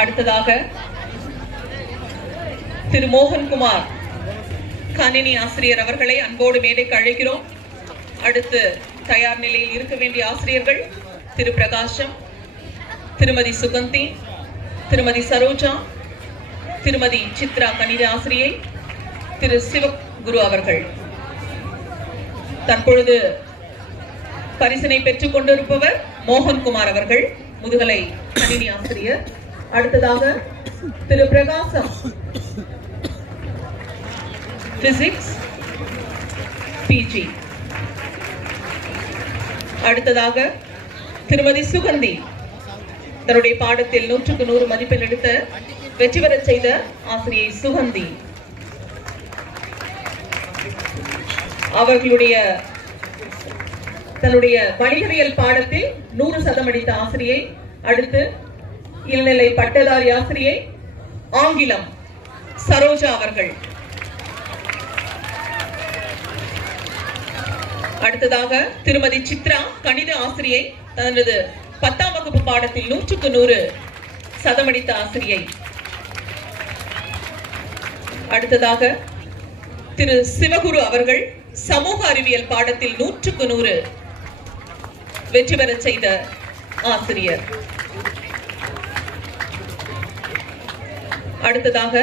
அடுத்ததாக திரு மோகன்குமார் கணினி ஆசிரியர் அவர்களை அன்போடு மேடைக்கு அழைக்கிறோம். அடுத்து தயார் நிலையில் இருக்க வேண்டிய ஆசிரியர்கள் திரு பிரகாஷம், திருமதி சுகந்தி, திருமதி சரோஜா, திருமதி சித்ரா கணித ஆசிரியை, திரு சிவகுரு அவர்கள். தற்பொழுது பரிசினை பெற்றுக் கொண்டிருப்பவர் மோகன்குமார் அவர்கள், முதுகலை கணினி ஆசிரியர். அடுத்ததாக திரு பிரகாசம், பிசிக்ஸ் பிஜி. அடுத்ததாக திருமதி சுகந்தி, தன்னுடைய பாடத்தில் 100க்கு 100 மதிப்பெண் எடுத்த வெற்றி பெறச் செய்த ஆசிரியை சுகந்தி. அவர்களுடைய தன்னுடைய வணிகவியல் பாடத்தில் 100% அடித்த ஆசிரியை. அடுத்து இளநிலை பட்டதாரி ஆசிரியை ஆங்கிலம் சரோஜா அவர்கள். அடுத்ததாக திருமதி சித்ரா கணித ஆசிரியை, தனது 10ஆம் வகுப்பு பாடத்தில் 100க்கு 100 சதமடித்த ஆசிரியை. அடுத்ததாக திரு சிவகுரு அவர்கள் சமூக அறிவியல் பாடத்தில் 100க்கு 100 வெற்றி பெறச் செய்த ஆசிரியர். அடுத்ததாக